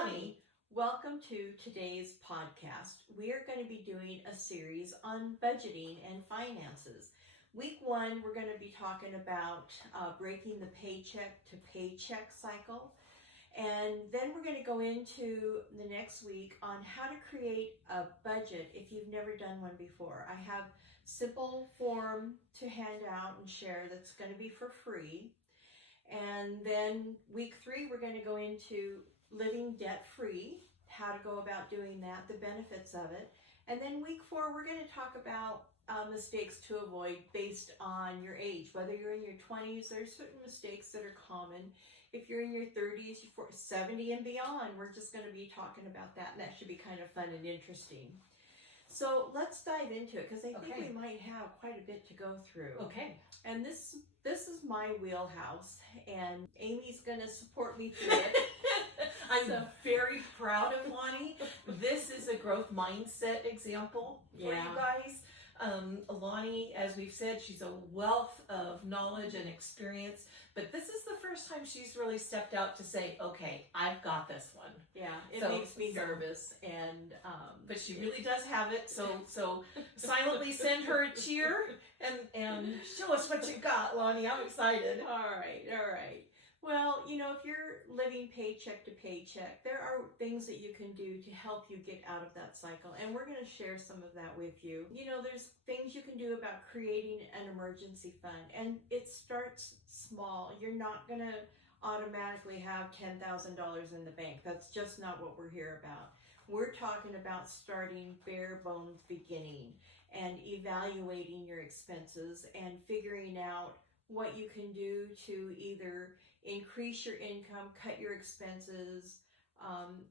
Lonnie. Welcome to today's podcast. We are going to be doing a series on budgeting and finances. Week 1, we're going to be talking about breaking the paycheck to paycheck cycle. And then we're going to go into the next week on how to create a budget if you've never done one before. I have simple form to hand out and share that's going to be for free. And then week 3, we're going to go into living debt-free, how to go about doing that, the benefits of it. And then week 4, we're going to talk about mistakes to avoid based on your age. Whether you're in your 20s, there's certain mistakes that are common. If you're in your 30s, 70 and beyond, we're just going to be talking about that, and that should be kind of fun and interesting. So let's dive into it, because I think we might have quite a bit to go through. Okay. And this is my wheelhouse, and Amy's going to support me through it. I'm very proud of Lonnie. This is a growth mindset example for you guys. Lonnie, as we've said, she's a wealth of knowledge and experience, but this is the first time she's really stepped out to say, okay, I've got this one. Yeah, it makes me nervous, and but she really does have it, so silently send her a cheer and show us what you got, Lonnie. I'm excited. All right. Well, if you're living paycheck to paycheck, there are things that you can do to help you get out of that cycle. And we're going to share some of that with you. There's things you can do about creating an emergency fund. And it starts small. You're not going to automatically have $10,000 in the bank. That's just not what we're here about. We're talking about starting bare bones beginning and evaluating your expenses and figuring out what you can do to either increase your income, cut your expenses.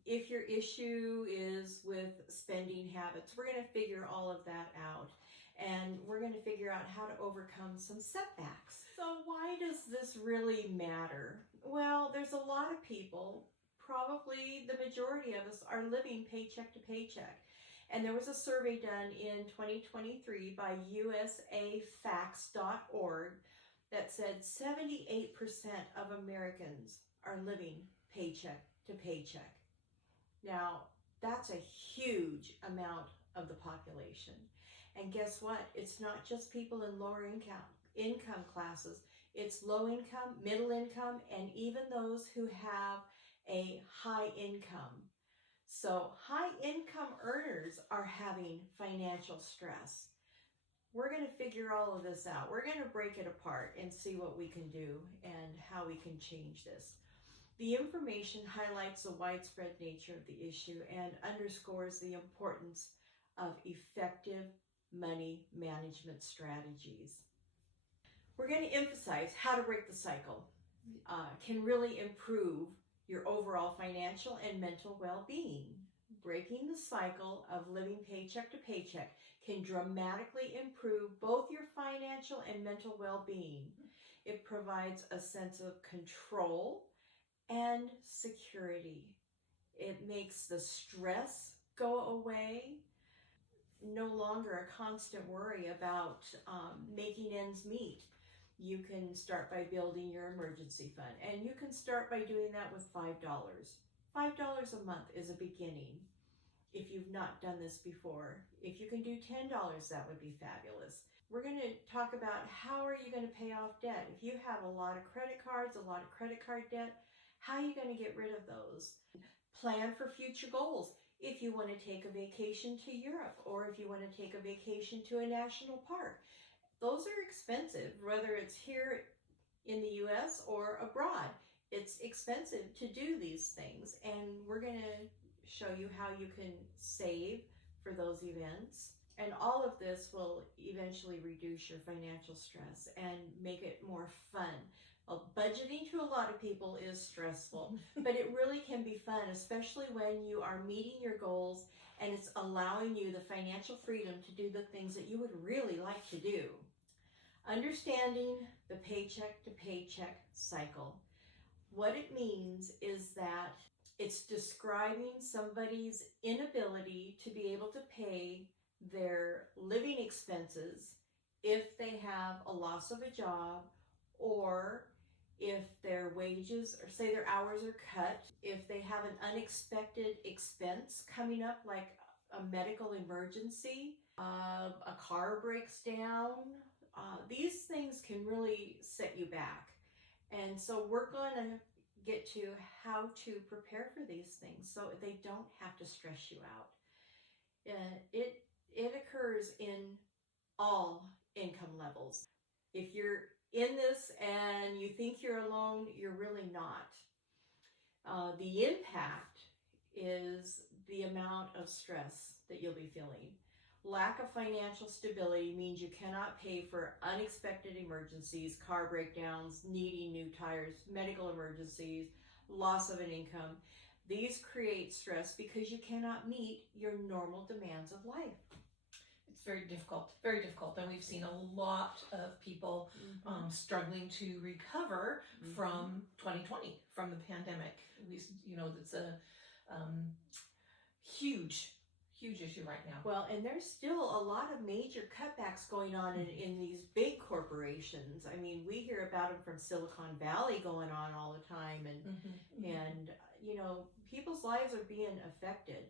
If your issue is with spending habits, we're going to figure all of that out. And we're going to figure out how to overcome some setbacks. So why does this really matter? Well, there's a lot of people, probably the majority of us, are living paycheck to paycheck. And there was a survey done in 2023 by usafacts.org that said 78% of Americans are living paycheck to paycheck. Now, that's a huge amount of the population. And guess what? It's not just people in lower income classes. It's low income, middle income, and even those who have a high income. So high income earners are having financial stress. We're going to figure all of this out. We're going to break it apart and see what we can do and how we can change this. The information highlights the widespread nature of the issue and underscores the importance of effective money management strategies. We're going to emphasize how to break the cycle can really improve your overall financial and mental well-being. Breaking the cycle of living paycheck to paycheck can dramatically improve both your financial and mental well-being. It provides a sense of control and security. It makes the stress go away. No longer a constant worry about making ends meet. You can start by building your emergency fund, and you can start by doing that with $5. $5 a month is a beginning if you've not done this before. If you can do $10, that would be fabulous. We're going to talk about how are you going to pay off debt. If you have a lot of credit cards, a lot of credit card debt, how are you going to get rid of those? Plan for future goals. If you want to take a vacation to Europe, or if you want to take a vacation to a national park. Those are expensive, whether it's here in the U.S. or abroad. It's expensive to do these things, and we're going to show you how you can save for those events. And all of this will eventually reduce your financial stress and make it more fun. Well, budgeting to a lot of people is stressful, but it really can be fun, especially when you are meeting your goals and it's allowing you the financial freedom to do the things that you would really like to do. Understanding the paycheck to paycheck cycle. What it means is that it's describing somebody's inability to be able to pay their living expenses if they have a loss of a job, or if their wages, or say their hours are cut, if they have an unexpected expense coming up, like a medical emergency, a car breaks down, these things can really set you back. And so we're going to get to how to prepare for these things so they don't have to stress you out. It occurs in all income levels. If you're in this and you think you're alone, you're really not. The impact is the amount of stress that you'll be feeling. Lack of financial stability means you cannot pay for unexpected emergencies, car breakdowns, needing new tires, medical emergencies, loss of an income. These create stress because you cannot meet your normal demands of life. It's very difficult, and we've seen a lot of people struggling to recover from 2020, from the pandemic. It's a huge issue right now. Well, and there's still a lot of major cutbacks going on in these big corporations. I mean, we hear about them from Silicon Valley going on all the time, and people's lives are being affected.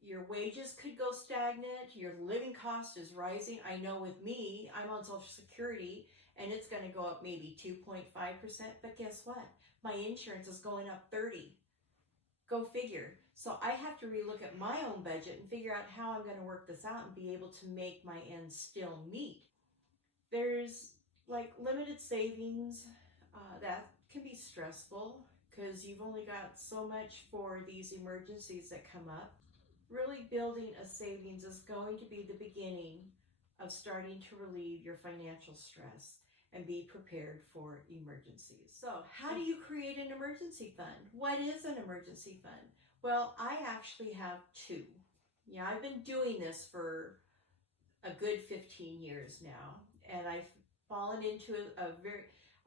Your wages could go stagnant, your living cost is rising. I know with me, I'm on Social Security, and it's going to go up maybe 2.5%, but guess what? My insurance is going up 30%. Go figure. So I have to relook at my own budget and figure out how I'm going to work this out and be able to make my ends still meet. There's like limited savings. That can be stressful because you've only got so much for these emergencies that come up. Really building a savings is going to be the beginning of starting to relieve your financial stress and be prepared for emergencies. So how do you create an emergency fund? What is an emergency fund? Well, I actually have two. Yeah, I've been doing this for a good 15 years now, and I've fallen into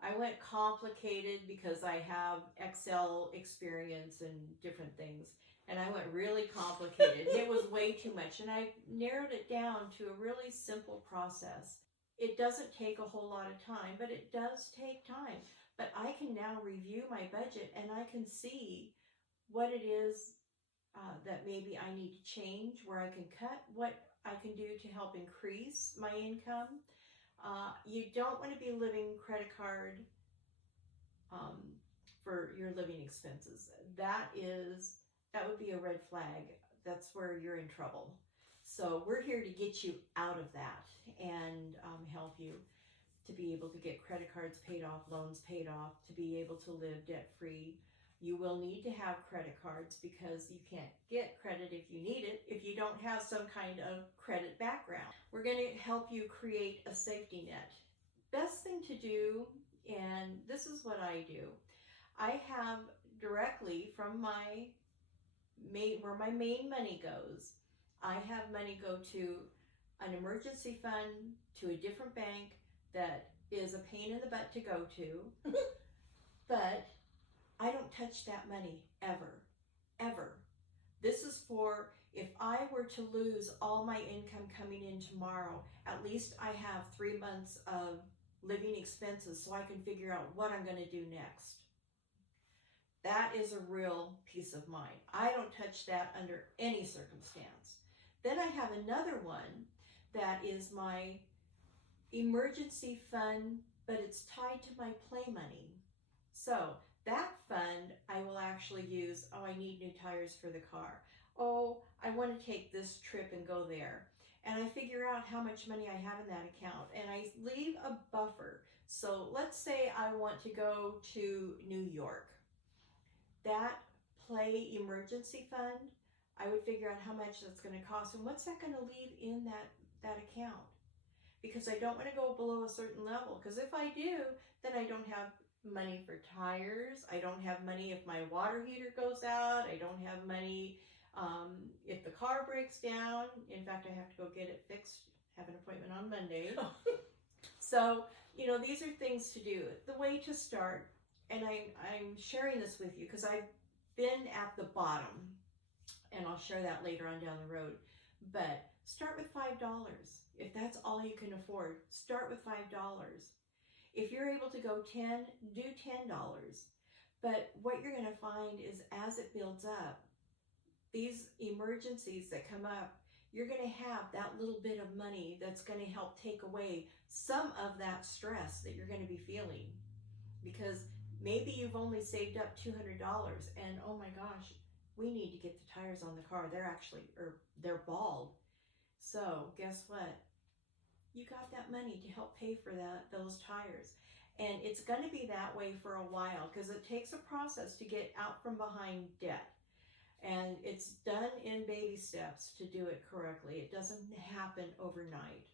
I went complicated because I have Excel experience and different things, and I went really complicated. It was way too much, and I narrowed it down to a really simple process. It doesn't take a whole lot of time, but it does take time. But I can now review my budget, and I can see what it is that maybe I need to change, where I can cut, what I can do to help increase my income. You don't want to be living credit card for your living expenses. That would be a red flag. That's where you're in trouble. So we're here to get you out of that and help you to be able to get credit cards paid off, loans paid off, to be able to live debt-free. You will need to have credit cards because you can't get credit if you need it if you don't have some kind of credit background. We're going to help you create a safety net. Best thing to do, and this is what I do, I have directly from where my main money goes, I have money go to an emergency fund, to a different bank that is a pain in the butt to go to, but I don't touch that money ever. This is for if I were to lose all my income coming in tomorrow, at least I have 3 months of living expenses so I can figure out what I'm going to do next. That is a real peace of mind. I don't touch that under any circumstance. Then I have another one that is my emergency fund, but it's tied to my play money. So that fund I will actually use, I need new tires for the car. I want to take this trip and go there. And I figure out how much money I have in that account, and I leave a buffer. So let's say I want to go to New York. That play emergency fund, I would figure out how much that's going to cost and what's that going to leave in that account. Because I don't want to go below a certain level. Because if I do, then I don't have money for tires. I don't have money if my water heater goes out. I don't have money if the car breaks down. In fact, I have to go get it fixed. Have an appointment on Monday. So, these are things to do. The way to start, and I'm sharing this with you because I've been at the bottom, and I'll share that later on down the road. But start with $5. If that's all you can afford, start with $5. If you're able to go 10, do $10. But what you're going to find is as it builds up, these emergencies that come up, you're going to have that little bit of money that's going to help take away some of that stress that you're going to be feeling. Because maybe you've only saved up $200 and oh my gosh, we need to get the tires on the car. They're bald. So guess what? You got that money to help pay for those tires. And it's going to be that way for a while because it takes a process to get out from behind debt. And it's done in baby steps to do it correctly. It doesn't happen overnight.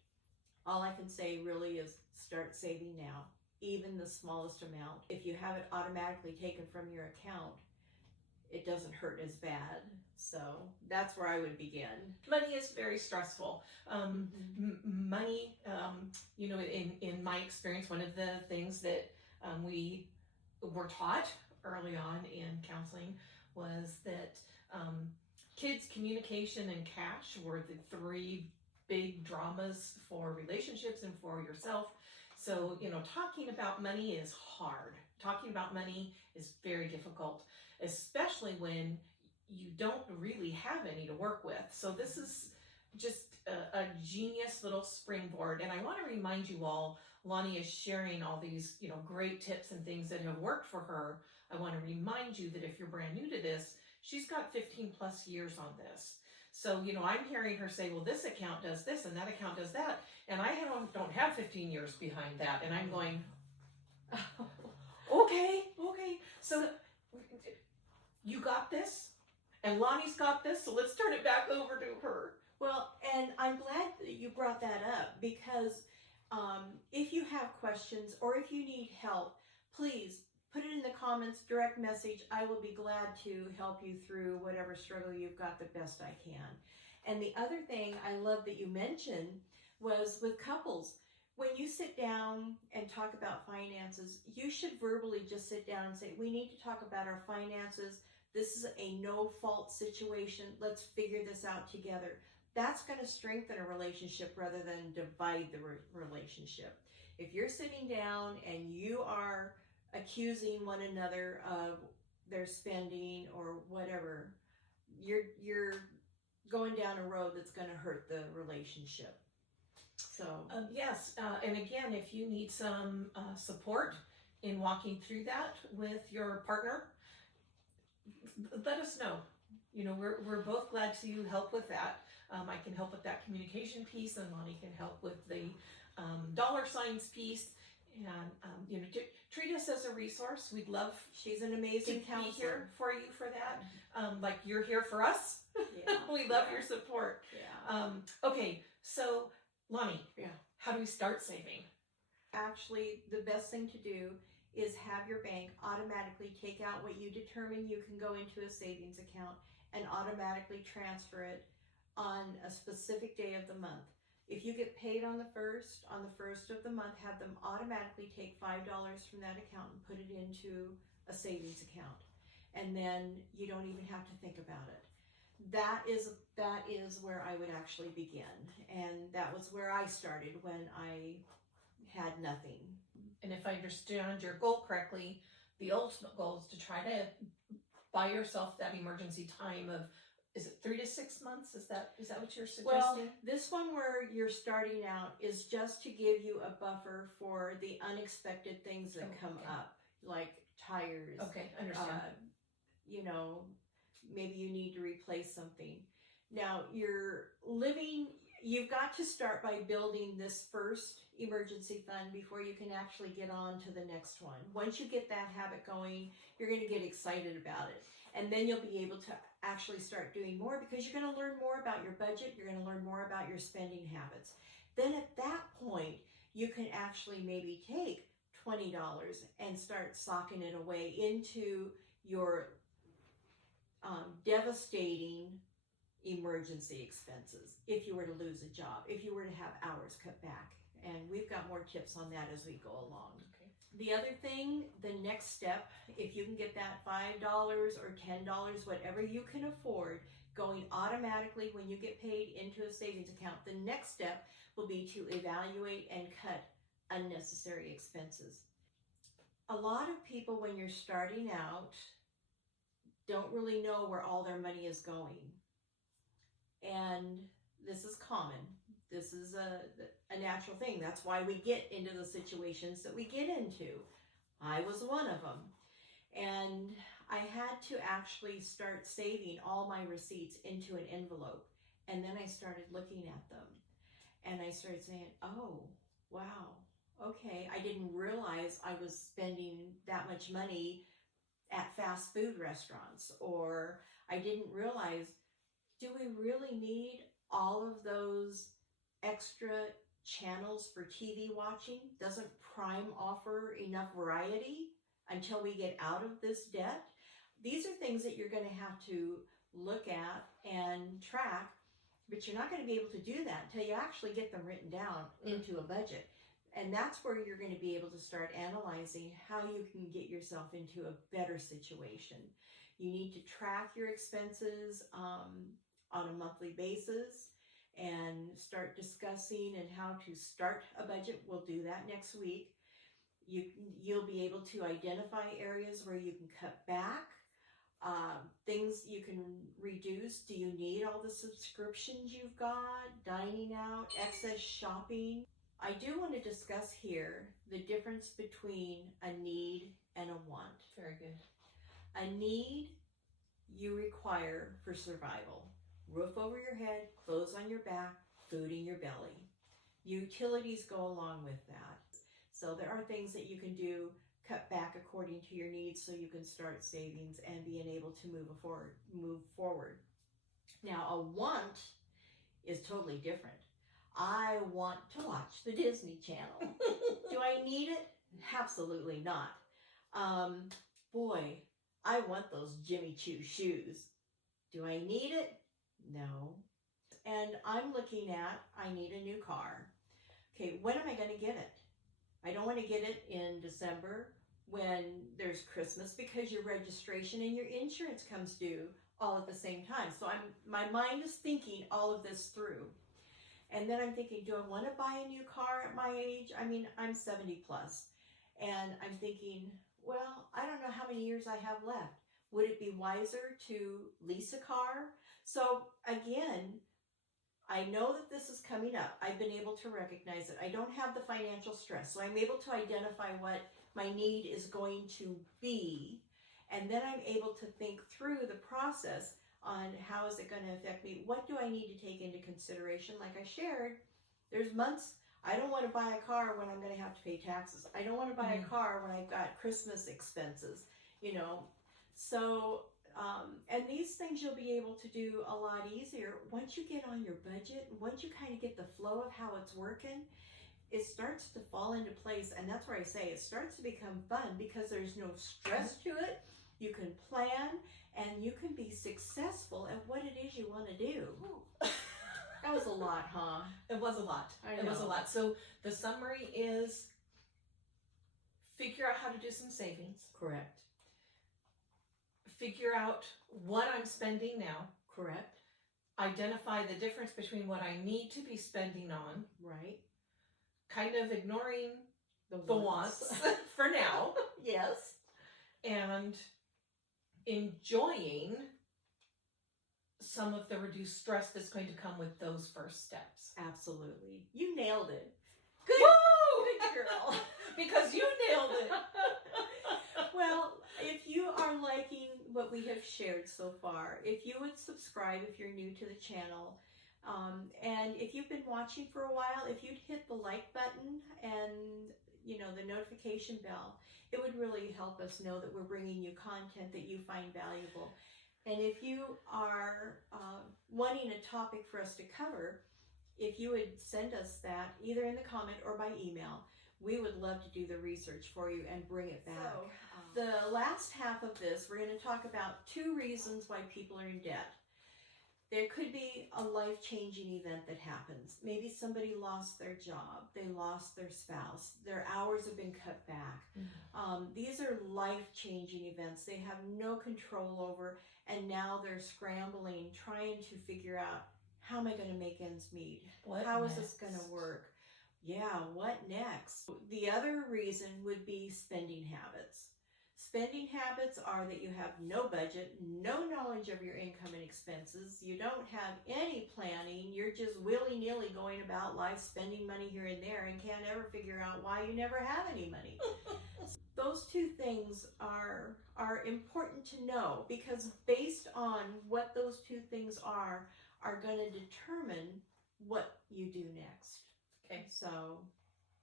All I can say really is start saving now, even the smallest amount. If you have it automatically taken from your account, it doesn't hurt as bad. So that's where I would begin. Money is very stressful. Money, in my experience, one of the things that we were taught early on in counseling was that kids, communication, and cash were the three big dramas for relationships and for yourself. So, talking about money is hard. Talking about money is very difficult, especially when you don't really have any to work with. So this is just a genius little springboard. And I want to remind you all, Lani is sharing all these, great tips and things that have worked for her. I want to remind you that if you're brand new to this, she's got 15 plus years on this. So, I'm hearing her say, well, this account does this and that account does that. And I don't have 15 years behind that. And I'm going, okay. So you got this and Lani's got this. So let's turn it back over to her. Well, and I'm glad that you brought that up because if you have questions or if you need help, please put it in the comments, direct message. I will be glad to help you through whatever struggle you've got the best I can. And the other thing I love that you mentioned was with couples. When you sit down and talk about finances, you should verbally just sit down and say, we need to talk about our finances. This is a no-fault situation. Let's figure this out together. That's going to strengthen a relationship rather than divide the relationship. If you're sitting down and you are accusing one another of their spending or whatever, you're going down a road that's going to hurt the relationship. So yes, and again, if you need some support in walking through that with your partner, let us know. We're both glad to help with that. I can help with that communication piece, and Lani can help with the dollar signs piece. And treat us as a resource. We'd love. She's an amazing to counselor. Be here for you for that. Like you're here for us. Yeah. We love your support. Yeah. Okay, so Lani, yeah, how do we start saving? Actually, the best thing to do is have your bank automatically take out what you determine you can go into a savings account and automatically transfer it on a specific day of the month. If you get paid on the first of the month, have them automatically take $5 from that account and put it into a savings account. And then you don't even have to think about it. That is where I would actually begin. And that was where I started when I had nothing. And if I understand your goal correctly, the ultimate goal is to try to buy yourself that emergency time of, is it 3 to 6 months? Is that what you're suggesting? Well, this one where you're starting out is just to give you a buffer for the unexpected things that come up, like tires. Okay, understand. Maybe you need to replace something. Now, you've got to start by building this first emergency fund before you can actually get on to the next one. Once you get that habit going, you're going to get excited about it. And then you'll be able to actually start doing more because you're going to learn more about your budget. You're going to learn more about your spending habits. Then at that point, you can actually maybe take $20 and start socking it away into your devastating emergency expenses. If you were to lose a job, if you were to have hours cut back. And we've got more tips on that as we go along. Okay. The other thing, the next step, if you can get that $5 or $10, whatever you can afford, going automatically when you get paid into a savings account, the next step will be to evaluate and cut unnecessary expenses. A lot of people, when you're starting out, don't really know where all their money is going. And this is common. This is a natural thing. That's why we get into the situations that we get into. I was one of them. And I had to actually start saving all my receipts into an envelope. And then I started looking at them. And I started saying, oh, wow, okay. I didn't realize I was spending that much money at fast food restaurants. Or I didn't realize, do we really need all of those extra channels for TV watching? Doesn't Prime offer enough variety until we get out of this debt? These are things that you're going to have to look at and track, but you're not going to be able to do that until you actually get them written down into a budget. And that's where you're going to be able to start analyzing how you can get yourself into a better situation. You need to track your expenses on a monthly basis and start discussing and how to start a budget. We'll do that next week. You'll be able to identify areas where you can cut back, things you can reduce. Do you need all the subscriptions you've got, dining out, excess shopping? I do want to discuss here the difference between a need and a want. Very good. A need you require for survival. Roof over your head, clothes on your back, food in your belly. Utilities go along with that. So there are things that you can do, cut back according to your needs so you can start savings and being able to move forward. Now, a want is totally different. I want to watch the Disney Channel. Do I need it? Absolutely not. Boy, I want those Jimmy Choo shoes. Do I need it? No. And I'm looking at, I need a new car. Okay, when am I going to get it? I don't want to get it in December when there's Christmas, because your registration and your insurance comes due all at the same time. So my mind is thinking all of this through. And then I'm thinking, do I want to buy a new car at my age? I mean, I'm 70 plus. And I'm thinking, well, I don't know how many years I have left. Would it be wiser to lease a car? So again, I know that this is coming up. I've been able to recognize it. I don't have the financial stress. So I'm able to identify what my need is going to be. And then I'm able to think through the process on how is it going to affect me? What do I need to take into consideration? Like I shared, there's months I don't want to buy a car when I'm going to have to pay taxes. I don't want to buy a car when I've got Christmas expenses, you know. So, and these things you'll be able to do a lot easier once you get on your budget. Once you kind of get the flow of how it's working, it starts to fall into place. And that's where I say it starts to become fun because there's no stress to it. You can plan and you can be successful at what it is you want to do. That was a lot, huh? It was a lot. It was a lot. So the summary is figure out how to do some savings. Correct. Figure out what I'm spending now. Correct. Identify the difference between what I need to be spending on. Right. Kind of ignoring the wants for now. Yes. And enjoying some of the reduced stress that's going to come with those first steps. Absolutely. You nailed it. Good. Woo! Good girl. Because you nailed it. Well, if you are liking what we have shared so far, if you would subscribe if you're new to the channel, and if you've been watching for a while, if you'd hit the like button and the notification bell, it would really help us know that we're bringing you content that you find valuable. And if you are wanting a topic for us to cover, if you would send us that either in the comment or by email, we would love to do the research for you and bring it back. So, the last half of this, we're going to talk about 2 reasons why people are in debt. There could be a life-changing event that happens. Maybe somebody lost their job, they lost their spouse, their hours have been cut back. These are life-changing events they have no control over, and now they're scrambling, trying to figure out, how am I going to make ends meet? How is this going to work? Yeah, what next? The other reason would be spending habits. Spending habits are that you have no budget, no knowledge of your income and expenses, you don't have any planning, you're just willy-nilly going about life spending money here and there and can't ever figure out why you never have any money. Those two things are important to know, because based on what those two things are going to determine what you do next. Okay. So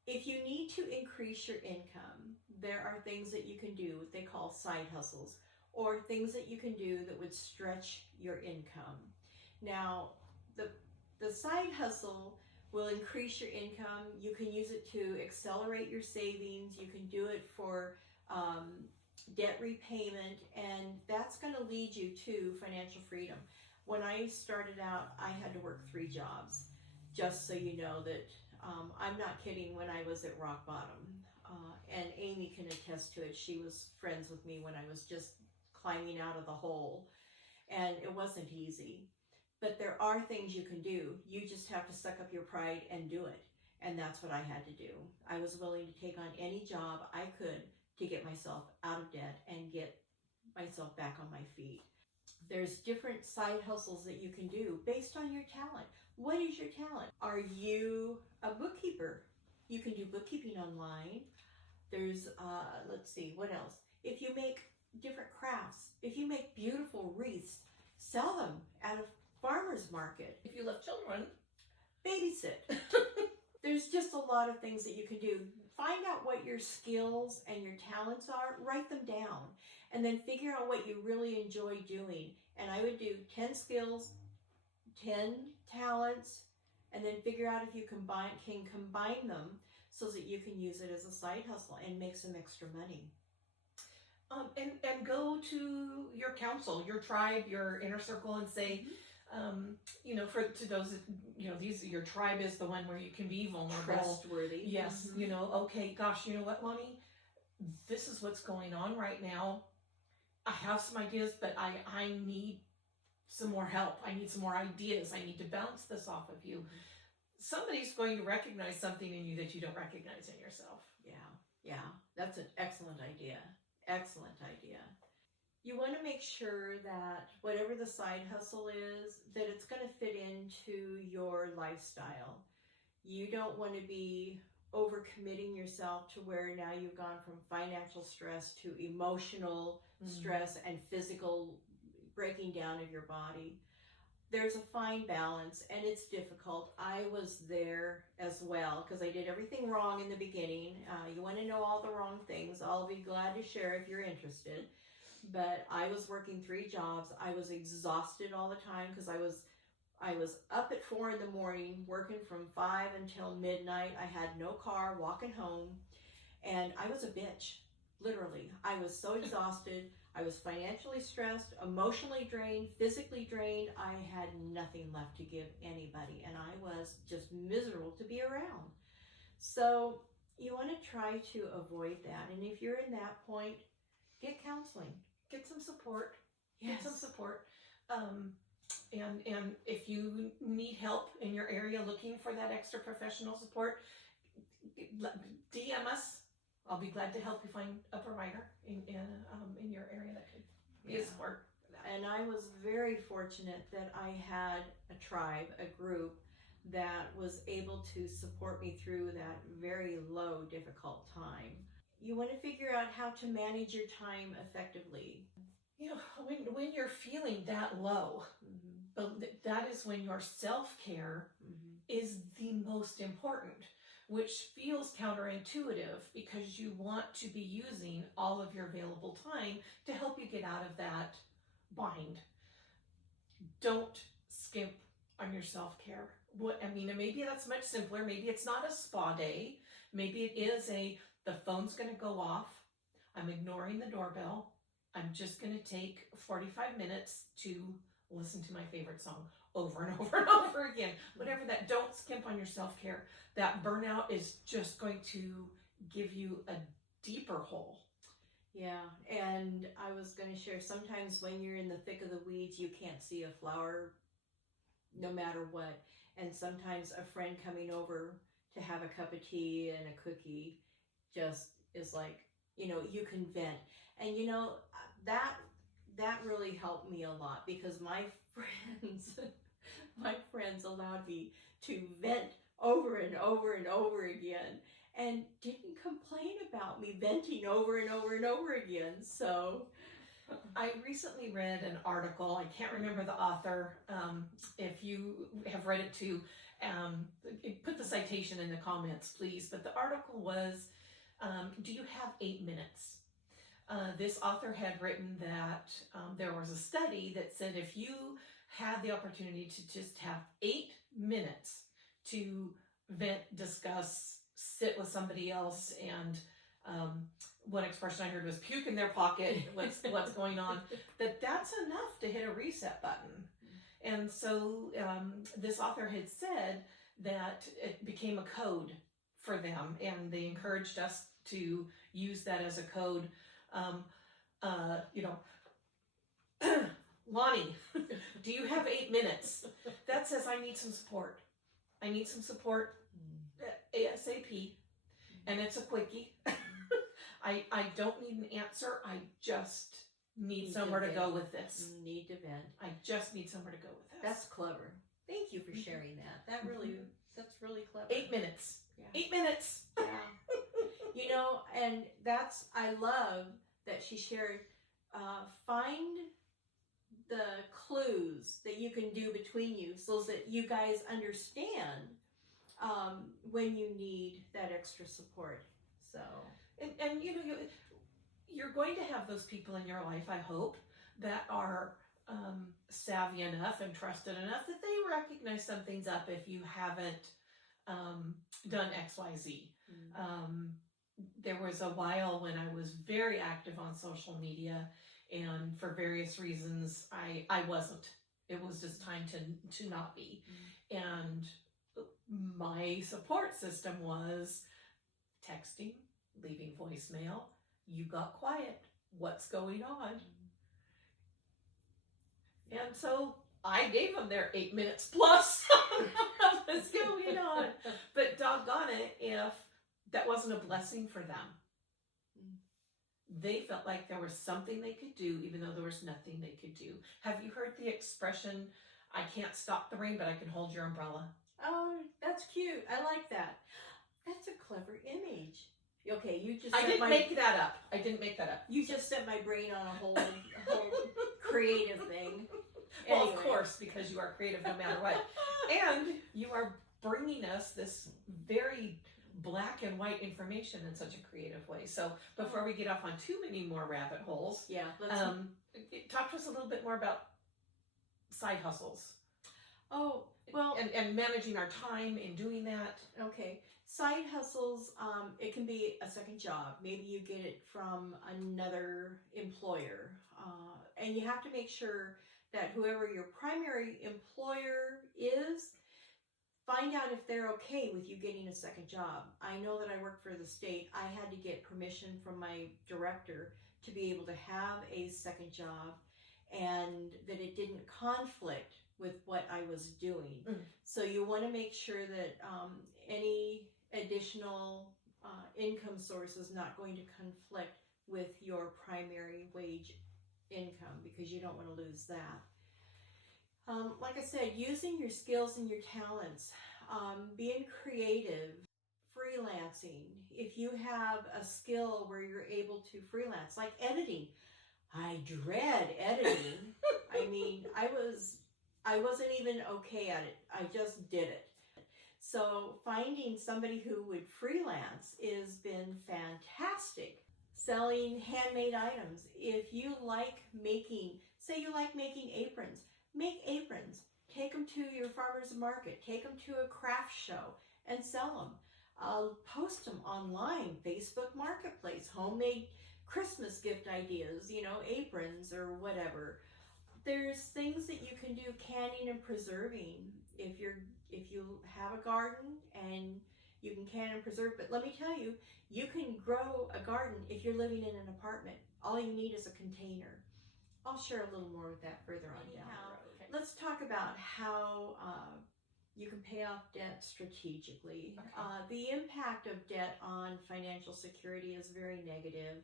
if you need to increase your income, there are things that you can do, what they call side hustles, or things that you can do that would stretch your income. Now, the side hustle will increase your income. You can use it to accelerate your savings. You can do it for debt repayment, and that's going to lead you to financial freedom. When I started out, I had to work 3 jobs, just so you know that I'm not kidding when I was at rock bottom. And Amy can attest to it. She was friends with me when I was just climbing out of the hole. And it wasn't easy. But there are things you can do. You just have to suck up your pride and do it. And that's what I had to do. I was willing to take on any job I could to get myself out of debt and get myself back on my feet. There's different side hustles that you can do based on your talent. What is your talent? Are you a bookkeeper? You can do bookkeeping online. There's, let's see, what else? If you make different crafts, if you make beautiful wreaths, sell them at a farmer's market. If you love children, babysit. There's just a lot of things that you can do. Find out what your skills and your talents are, write them down, and then figure out what you really enjoy doing. And I would do 10 skills, 10 talents, and then figure out if you can combine them so that you can use it as a side hustle and make some extra money. And go to your council, your tribe, your inner circle, and say, to those, your tribe is the one where you can be vulnerable. Trustworthy. Yes. Okay, gosh, you know what, Lonnie? This is what's going on right now. I have some ideas, but I need some more help. I need some more ideas. I need to bounce this off of you. Somebody's going to recognize something in you that you don't recognize in yourself. Yeah. That's an excellent idea. Excellent idea. You want to make sure that whatever the side hustle is, that it's going to fit into your lifestyle. You don't want to be overcommitting yourself to where now you've gone from financial stress to emotional stress and physical breaking down of your body. There's a fine balance, and it's difficult. I was there as well because I did everything wrong in the beginning. You want to know all the wrong things. I'll be glad to share if you're interested. But I was working 3 jobs. I was exhausted all the time because I was up at 4 in the morning, working from 5 until midnight. I had no car, walking home, and I was a bitch, literally. I was so exhausted. I was financially stressed, emotionally drained, physically drained. I had nothing left to give anybody, and I was just miserable to be around. So you want to try to avoid that. And if you're in that point, get counseling. Get some support. Yes. Get some support. And if you need help in your area looking for that extra professional support, DM us. I'll be glad to help you find a provider in your area that could be a support. And I was very fortunate that I had a tribe, a group that was able to support me through that very low, difficult time. You want to figure out how to manage your time effectively. When you're feeling that low, that is when your self-care is the most important, which feels counterintuitive because you want to be using all of your available time to help you get out of that bind. Don't skimp on your self-care. Maybe that's much simpler. Maybe it's not a spa day. Maybe it is the phone's going to go off. I'm ignoring the doorbell. I'm just going to take 45 minutes to listen to my favorite song over and over and over again. Whatever that, don't skimp on your self-care. That burnout is just going to give you a deeper hole. Yeah, and I was going to share, sometimes when you're in the thick of the weeds, you can't see a flower no matter what. And sometimes a friend coming over to have a cup of tea and a cookie just is like, you know, you can vent. And you know, that really helped me a lot, because my friends allowed me to vent over and over and over again, and didn't complain about me venting over and over and over again. So I recently read an article. I can't remember the author. If you have read it too, put the citation in the comments, please. But the article was, do you have 8 minutes? This author had written that there was a study that said if you had the opportunity to just have 8 minutes to vent, discuss, sit with somebody else, and one expression I heard was puke in their pocket, what's going on, that's enough to hit a reset button. And so this author had said that it became a code for them, and they encouraged us to use that as a code. You know, Lonnie, do you have 8 minutes? That says I need some support. I need some support ASAP, and it's a quickie. I don't need an answer. I just need somewhere to go with this. Need to vent. I just need somewhere to go with this. That's clever. Thank you for sharing that. That's really clever. 8 minutes. Yeah. 8 minutes. Yeah. You know, and I love that she shared, find the clues that you can do between you so that you guys understand when you need that extra support. So, and you know, you're going to have those people in your life, I hope, that are savvy enough and trusted enough that they recognize something's up if you haven't done XYZ. There was a while when I was very active on social media, and for various reasons I wasn't. It was just time to not be. And my support system was texting, leaving voicemail. You got quiet. What's going on? And so I gave them their 8 minutes plus of what's going on. But doggone it, if that wasn't a blessing for them. They felt like there was something they could do, even though there was nothing they could do. Have you heard the expression, I can't stop the rain, but I can hold your umbrella? Oh, that's cute. I like that. That's a clever image. Okay, you just I didn't make that up. I didn't make that up. You just set my brain on a whole creative thing. Well, Anyway. of course, because you are creative no matter what. And you are bringing us this very black and white information in such a creative way. So before we get off on too many more rabbit holes, Yeah, talk to us a little bit more about side hustles. Oh, well, and managing our time in doing that. Okay. Side hustles, it can be a second job. Maybe you get it from another employer. And you have to make sure that whoever your primary employer is, find out if they're okay with you getting a second job. I know that I work for the state. I had to get permission from my director to be able to have a second job, and that it didn't conflict with what I was doing. So you want to make sure that any additional income source is not going to conflict with your primary wage income, because you don't want to lose that. Like I said, using your skills and your talents, being creative, freelancing. If you have a skill where you're able to freelance, like editing. I dread editing. I mean, I wasn't even okay at it. I just did it. So finding somebody who would freelance has been fantastic. Selling handmade items. If you like making, say you like making aprons, make aprons. Take them to your farmer's market. Take them to a craft show and sell them. Post them online, Facebook Marketplace, homemade Christmas gift ideas, aprons or whatever. There's things that you can do, canning and preserving. If you have a garden and you can can and preserve, but let me tell you, you can grow a garden if you're living in an apartment. All you need is a container. I'll share a little more of that further on down the road. Let's talk about how you can pay off debt strategically. Okay. The impact of debt on financial security is very negative.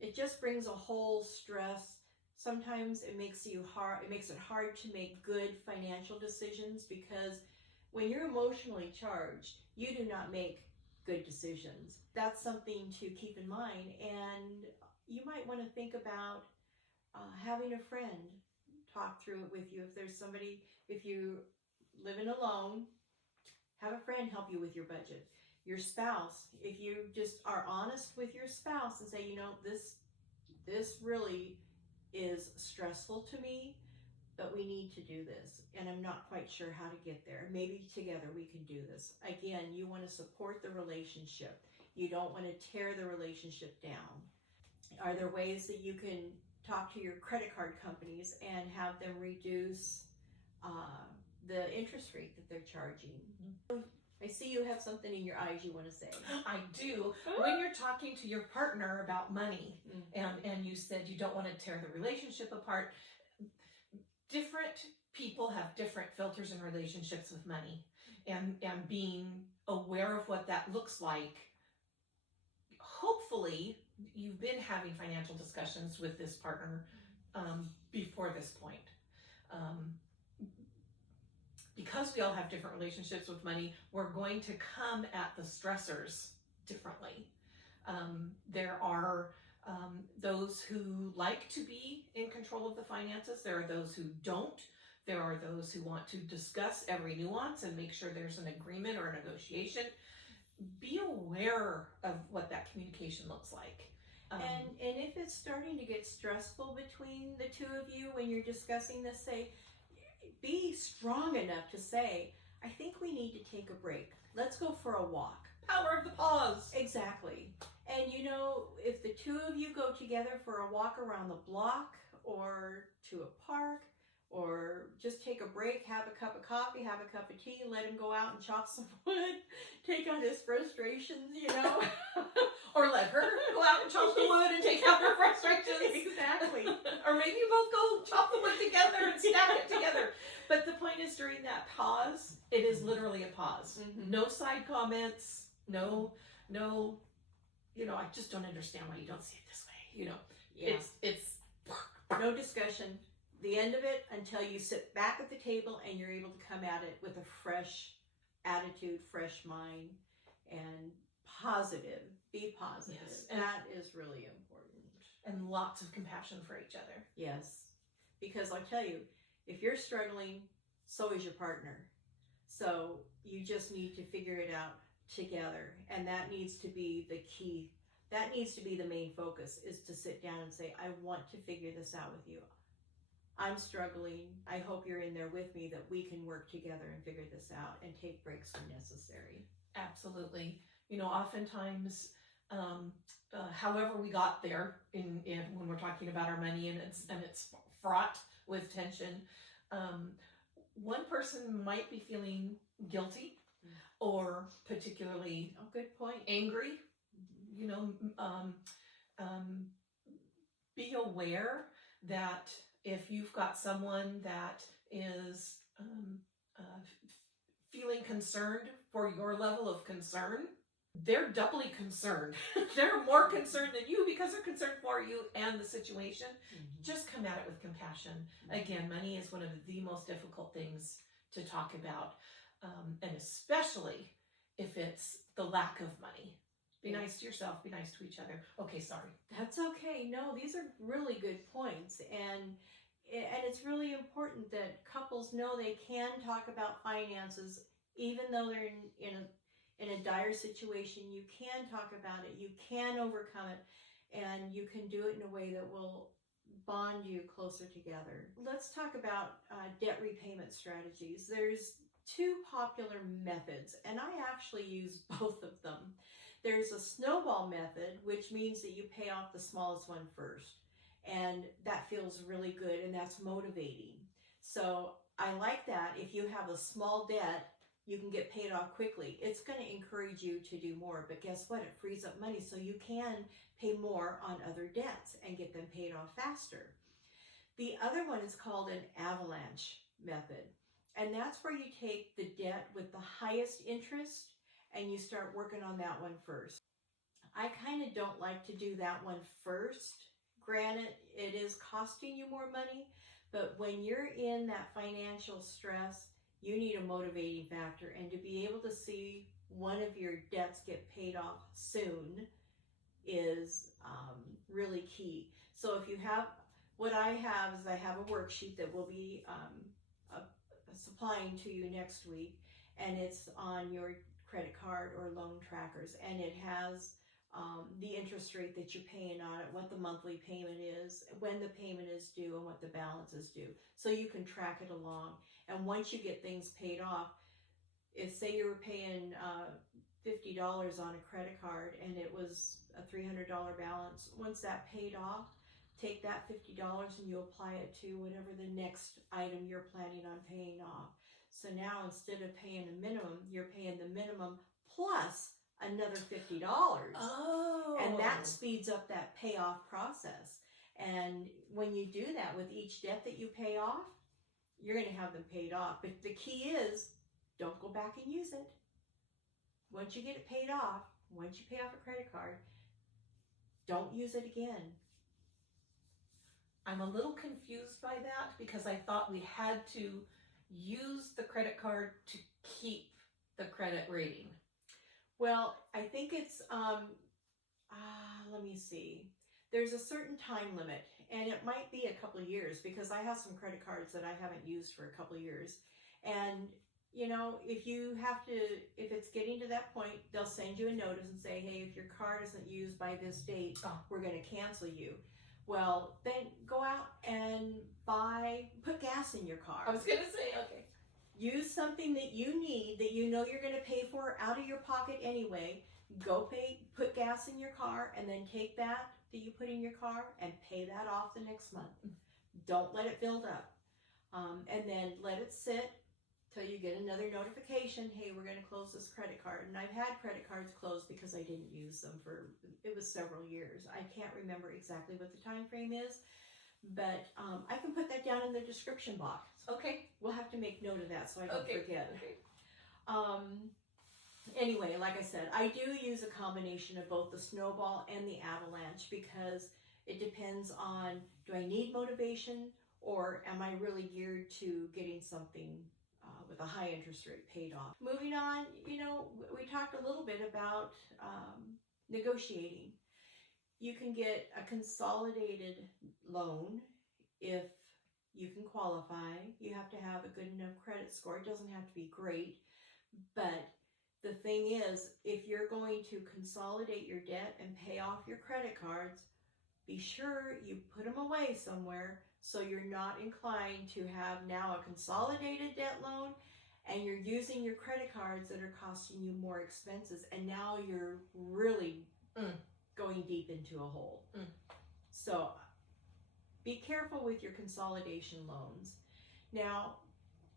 It just brings a whole stress. Sometimes it makes it hard to make good financial decisions, because when you're emotionally charged, you do not make good decisions. That's something to keep in mind, and you might want to think about having a friend talk through it with you. If there's somebody, if you living alone, have a friend help you with your budget. Your spouse, if you just are honest with your spouse and say, this really is stressful to me, but we need to do this, and I'm not quite sure how to get there. Maybe together we can do this. Again, you want to support the relationship. You don't want to tear the relationship down. Are there ways that you can talk to your credit card companies and have them reduce the interest rate that they're charging? Mm-hmm. I see you have something in your eyes you want to say. I do. When you're talking to your partner about money, and you said you don't want to tear the relationship apart, different people have different filters in relationships with money, and being aware of what that looks like. Hopefully you've been having financial discussions with this partner before this point. Because we all have different relationships with money, we're going to come at the stressors differently. There are those who like to be in control of the finances. There are those who don't. There are those who want to discuss every nuance and make sure there's an agreement or a negotiation. Be aware of what that communication looks like. And if it's starting to get stressful between the two of you when you're discussing this, be strong enough to say, I think we need to take a break. Let's go for a walk. Power of the pause. Exactly. And if the two of you go together for a walk around the block or to a park, or just take a break, have a cup of coffee, have a cup of tea, let him go out and chop some wood, take out his frustrations, Or let her go out and chop the wood and take out her frustrations. Exactly. Or maybe you both go chop the wood together and stack it together. But the point is, during that pause, it is literally a pause. Mm-hmm. No side comments, no, I just don't understand why you don't see it this way. Yeah. It's no discussion. The end of it until you sit back at the table and you're able to come at it with a fresh attitude, fresh mind, and positive. Be positive. Yes. And that is really important. And lots of compassion for each other. Yes. Because I'll tell you, if you're struggling, so is your partner. So you just need to figure it out together. And that needs to be the key. That needs to be the main focus, is to sit down and say, I want to figure this out with you. I'm struggling. I hope you're in there with me, that we can work together and figure this out and take breaks when necessary. Absolutely. Oftentimes, however we got there in when we're talking about our money, and it's fraught with tension, one person might be feeling guilty or particularly good point, angry. Be aware that if you've got someone that is feeling concerned for your level of concern, they're doubly concerned. They're more concerned than you because they're concerned for you and the situation. Mm-hmm. Just come at it with compassion. Mm-hmm. Again, money is one of the most difficult things to talk about, and especially if it's the lack of money. Be nice to yourself, be nice to each other. Okay, sorry. That's okay. No, these are really good points. And it's really important that couples know they can talk about finances, even though they're in a dire situation. You can talk about it. You can overcome it. And you can do it in a way that will bond you closer together. Let's talk about debt repayment strategies. There's two popular methods, and I actually use both of them. There's a snowball method, which means that you pay off the smallest one first. And that feels really good, and that's motivating. So I like that. If you have a small debt, you can get paid off quickly. It's going to encourage you to do more. But guess what? It frees up money so you can pay more on other debts and get them paid off faster. The other one is called an avalanche method. And that's where you take the debt with the highest interest and you start working on that one first. I kind of don't like to do that one first. Granted, it is costing you more money, but when you're in that financial stress, you need a motivating factor, and to be able to see one of your debts get paid off soon is really key. So if you have, what I have is I have a worksheet that will be supplying to you next week, and it's on your credit card or loan trackers, and it has the interest rate that you're paying on it, what the monthly payment is, when the payment is due, and what the balance is due. So you can track it along. And once you get things paid off, if say you were paying $50 on a credit card and it was a $300 balance, once that paid off, take that $50 and you apply it to whatever the next item you're planning on paying off. So now instead of paying a minimum, you're paying the minimum plus another $50. Oh. And that speeds up that payoff process. And when you do that with each debt that you pay off, you're going to have them paid off. But the key is, don't go back and use it. Once you get it paid off, once you pay off a credit card, don't use it again. I'm a little confused by that because I thought we had to use the credit card to keep the credit rating. Well, I think it's, let me see. There's a certain time limit, and it might be a couple of years because I have some credit cards that I haven't used for a couple of years. And, you know, if it's getting to that point, they'll send you a notice and say, hey, if your card isn't used by this date, we're going to cancel you. Well, then go out and put gas in your car. I was going to say, okay. Use something that you need, that you know you're going to pay for out of your pocket anyway. Go put gas in your car, and then take that you put in your car and pay that off the next month. Don't let it build up. And then let it sit till you get another notification, hey, we're going to close this credit card. And I've had credit cards closed because I didn't use them it was several years. I can't remember exactly what the time frame is, but I can put that down in the description box. Okay. We'll have to make note of that so I don't forget. Okay. Anyway, like I said, I do use a combination of both the snowball and the avalanche because it depends on, do I need motivation or am I really geared to getting something with a high interest rate paid off? Moving on, you know, we talked a little bit about negotiating. You can get a consolidated loan if you can qualify. You have to have a good enough credit score. It doesn't have to be great, but the thing is, if you're going to consolidate your debt and pay off your credit cards, be sure you put them away somewhere so you're not inclined to have now a consolidated debt loan and you're using your credit cards that are costing you more expenses, and now you're really going deep into a hole. So be careful with your consolidation loans. Now,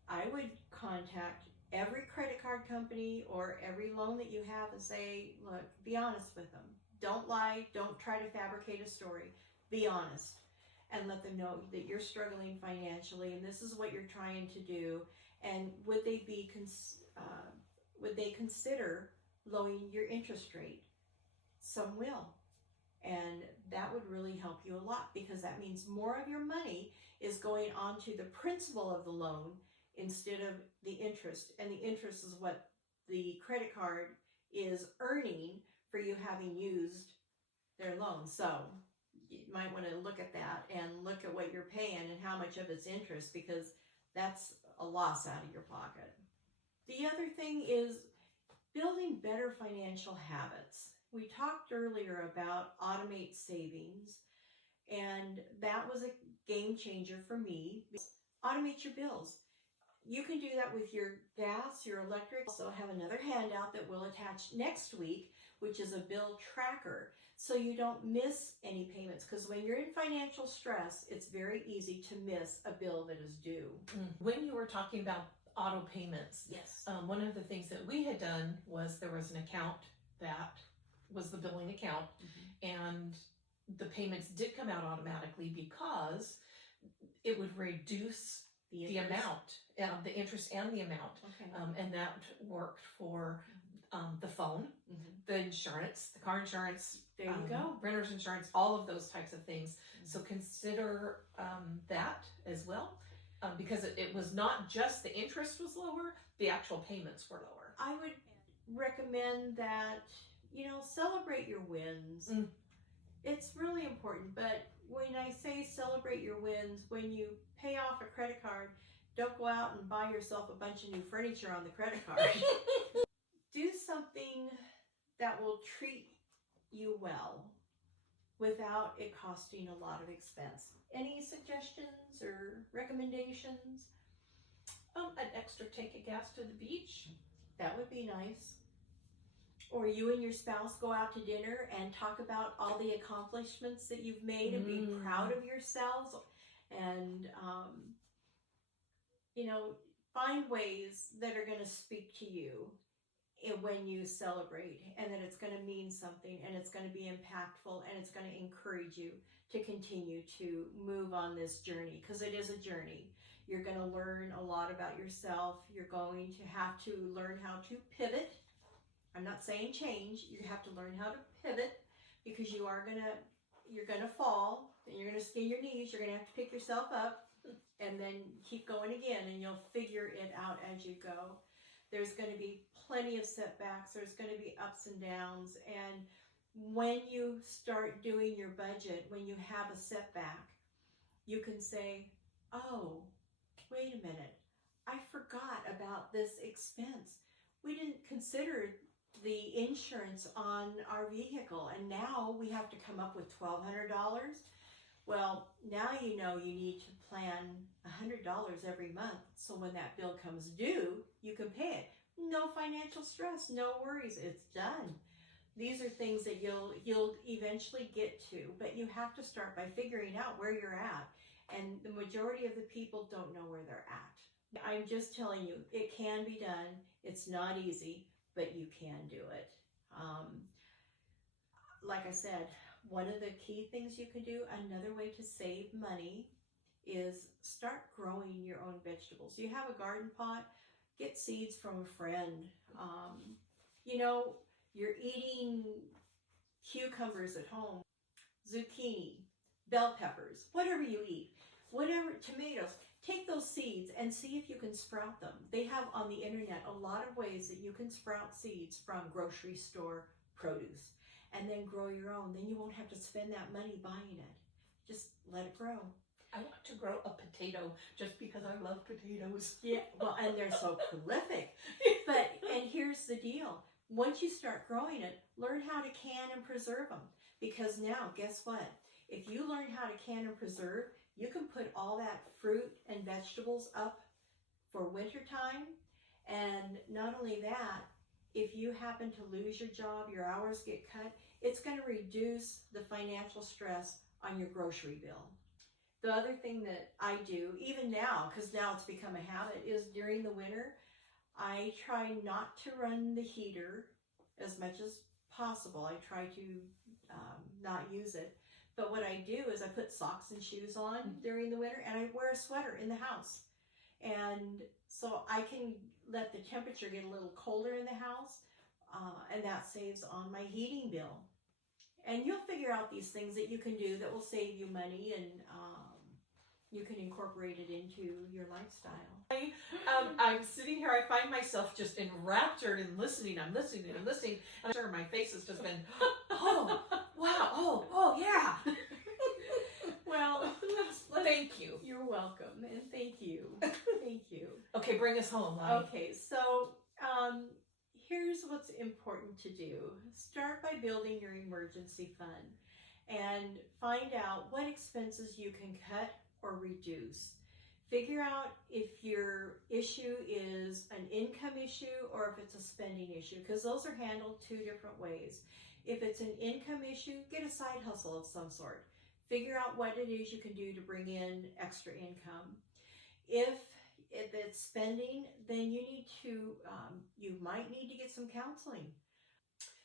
I would contact every credit card company or every loan that you have and say, look, be honest with them. Don't lie. Don't try to fabricate a story. Be honest and let them know that you're struggling financially and this is what you're trying to do. And would they consider lowering your interest rate? Some will. And that would really help you a lot because that means more of your money is going onto the principal of the loan instead of the interest. And the interest is what the credit card is earning for you having used their loan. So you might want to look at that and look at what you're paying and how much of it's interest, because that's a loss out of your pocket. The other thing is building better financial habits. We talked earlier about automate savings, and that was a game changer for me. Automate your bills. You can do that with your gas, your electric. Also have another handout that we'll attach next week, which is a bill tracker, so you don't miss any payments. Because when you're in financial stress, it's very easy to miss a bill that is due. When you were talking about auto payments, Yes. One of the things that we had done was there was an account that was the billing account, and the payments did come out automatically because it would reduce the amount, the interest and the amount. Okay. And that worked for the phone, the insurance, the car insurance, There you go. renter's insurance, all of those types of things. So consider that as well, because it was not just the interest was lower, the actual payments were lower. I would recommend that, celebrate your wins. It's really important, but when I say celebrate your wins, when you pay off a credit card, don't go out and buy yourself a bunch of new furniture on the credit card. Do something that will treat you well without it costing a lot of expense. Any suggestions or recommendations? An extra tank of gas to the beach. That would be nice. Or you and your spouse go out to dinner and talk about all the accomplishments that you've made and be proud of yourselves. And, find ways that are going to speak to you when you celebrate, and that it's going to mean something, and it's going to be impactful, and it's going to encourage you to continue to move on this journey, because it is a journey. You're going to learn a lot about yourself. You're going to have to learn how to pivot. I'm not saying change. You have to learn how to pivot, because you're going to fall, and you're going to skin your knees. You're going to have to pick yourself up and then keep going again, and you'll figure it out as you go. There's going to be plenty of setbacks. There's going to be ups and downs. And when you start doing your budget, when you have a setback, you can say, oh, wait a minute, I forgot about this expense. We didn't consider the insurance on our vehicle, and now we have to come up with $1,200. Well, now you know you need to plan $100 every month, so when that bill comes due, you can pay it. No financial stress, no worries, it's done. These are things that you'll eventually get to, but you have to start by figuring out where you're at, and the majority of the people don't know where they're at. I'm just telling you, it can be done. It's not easy, but you can do it. Like I said, one of the key things you can do, another way to save money, is start growing your own vegetables. You have a garden pot, get seeds from a friend. You're eating cucumbers at home, zucchini, bell peppers, whatever you eat, tomatoes. Take those seeds and see if you can sprout them. They have on the internet a lot of ways that you can sprout seeds from grocery store produce, and then grow your own. Then you won't have to spend that money buying it. Just let it grow. I want to grow a potato just because I love potatoes. Yeah, well, and they're so prolific. And here's the deal. Once you start growing it, learn how to can and preserve them. Because now, guess what? If you learn how to can and preserve, you can put all that fruit and vegetables up for wintertime. And not only that, if you happen to lose your job, your hours get cut, it's going to reduce the financial stress on your grocery bill. The other thing that I do, even now, because now it's become a habit, is during the winter, I try not to run the heater as much as possible. I try to not use it. But what I do is I put socks and shoes on during the winter, and I wear a sweater in the house. And so I can let the temperature get a little colder in the house, and that saves on my heating bill. And you'll figure out these things that you can do that will save you money, and you can incorporate it into your lifestyle. I'm sitting here, I find myself just enraptured and listening. I'm listening. And I'm sure my face has just been, oh, wow, oh, yeah. Well, thank you. You're welcome, and thank you. Thank you. Okay, bring us home, Lonnie. Okay, so here's what's important to do. Start by building your emergency fund and find out what expenses you can cut or reduce. Figure out if your issue is an income issue or if it's a spending issue, because those are handled two different ways. If it's an income issue, get a side hustle of some sort. Figure out what it is you can do to bring in extra income. If it's spending, then you might need to get some counseling.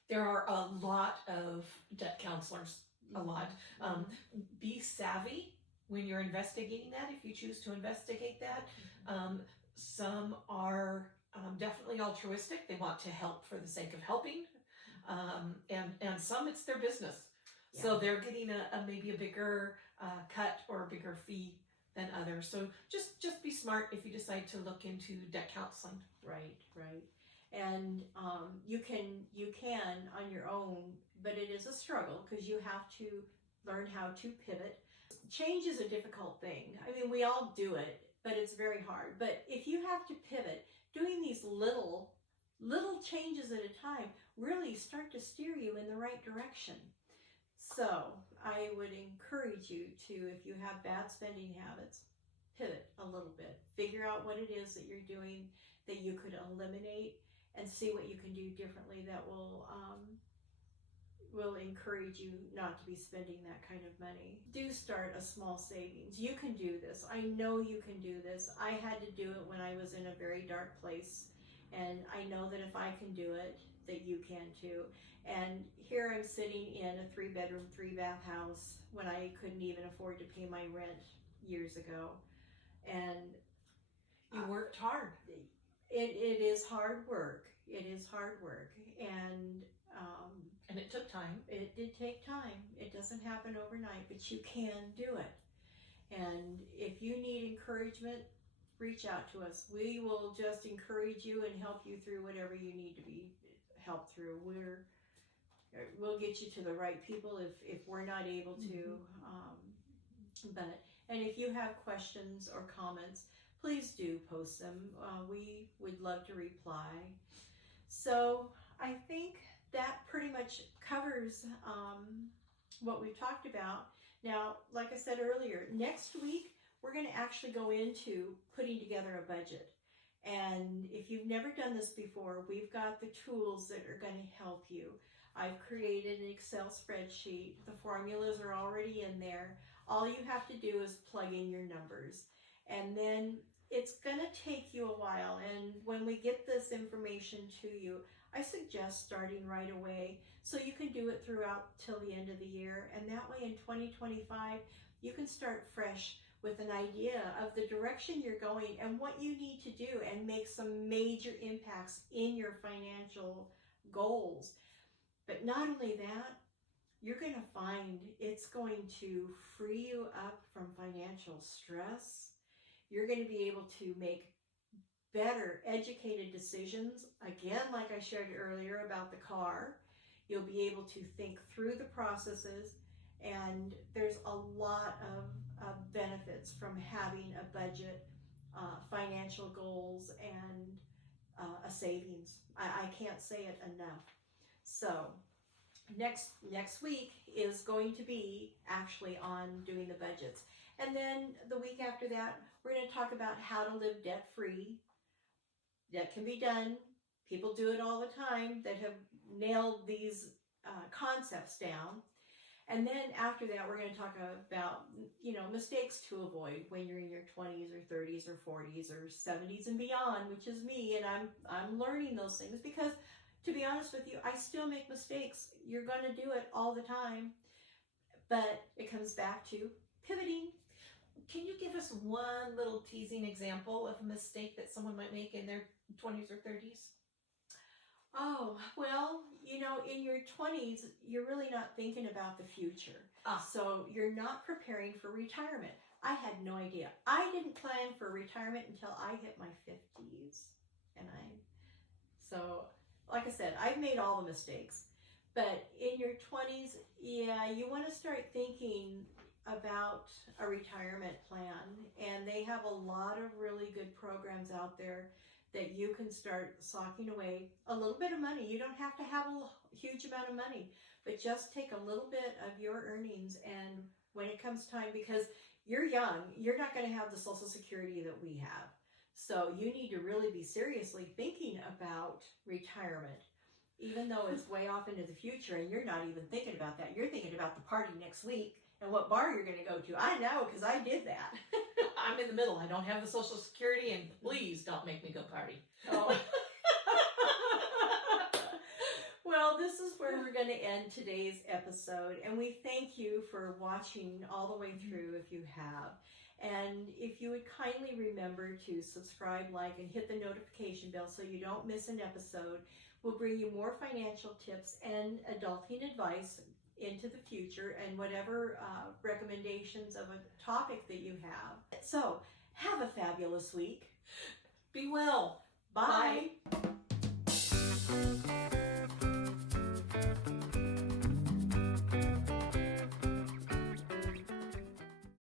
There are a lot of debt counselors, a lot. Be savvy when you're investigating that, if you choose to investigate that. Some are definitely altruistic. They want to help for the sake of helping. And some, it's their business. Yeah. So they're getting maybe a bigger cut or a bigger fee than others. So just be smart if you decide to look into debt counseling. Right. And you can on your own, but it is a struggle because you have to learn how to pivot. Change is a difficult thing. I mean, we all do it, but it's very hard. But if you have to pivot, doing these little changes at a time really start to steer you in the right direction. So I would encourage you to, if you have bad spending habits, pivot a little bit. Figure out what it is that you're doing that you could eliminate and see what you can do differently that will encourage you not to be spending that kind of money. Do start a small savings. You can do this. I know you can do this. I had to do it when I was in a very dark place, and I know that if I can do it, that you can too. And here I'm sitting in a 3-bedroom, 3-bath house when I couldn't even afford to pay my rent years ago. And you worked hard. It is hard work. It is hard work. And it took time. It did take time. It doesn't happen overnight, but you can do it. And if you need encouragement, reach out to us. We will just encourage you and help you through whatever you need to be helped through. We'll get you to the right people if we're not able to. And if you have questions or comments, please do post them. We would love to reply. So I think that pretty much covers what we've talked about. Now, like I said earlier, next week we're going to actually go into putting together a budget. And if you've never done this before, we've got the tools that are going to help you. I've created an Excel spreadsheet. The formulas are already in there. All you have to do is plug in your numbers. And then it's going to take you a while. And when we get this information to you, I suggest starting right away so you can do it throughout till the end of the year. And that way in 2025, you can start fresh with an idea of the direction you're going and what you need to do and make some major impacts in your financial goals. But not only that, you're going to find it's going to free you up from financial stress. You're going to be able to make better educated decisions. Again, like I shared earlier about the car, you'll be able to think through the processes, and there's a lot of benefits from having a budget, financial goals, and a savings. I can't say it enough. So next week is going to be actually on doing the budgets. And then the week after that, we're going to talk about how to live debt-free. That can be done. People do it all the time that have nailed these concepts down. And then after that, we're going to talk about, mistakes to avoid when you're in your 20s or 30s or 40s or 70s and beyond, which is me. And I'm learning those things because, to be honest with you, I still make mistakes. You're going to do it all the time. But it comes back to pivoting. Can you give us one little teasing example of a mistake that someone might make in their 20s or 30s? Oh, well, in your 20s, you're really not thinking about the future. So you're not preparing for retirement. I had no idea. I didn't plan for retirement until I hit my 50s. So, like I said, I've made all the mistakes. But in your 20s, you want to start thinking about a retirement plan. And they have a lot of really good programs out there that you can start socking away a little bit of money. You don't have to have a huge amount of money, but just take a little bit of your earnings. And when it comes time, because you're young, you're not going to have the Social Security that we have. So you need to really be seriously thinking about retirement, even though it's way off into the future and you're not even thinking about that. You're thinking about the party next week and what bar you're going to go to. I know, because I did that. I'm in the middle. I don't have the Social Security, and please don't make me go party. Oh. Well, this is where we're going to end end today's episode, and we thank you for watching all the way through if you have. And if you would kindly remember to subscribe, like, and hit the notification bell so you don't miss an episode. We'll bring you more financial tips and adulting advice into the future, and whatever recommendations of a topic that you have. So, have a fabulous week. Be well. Bye. Bye.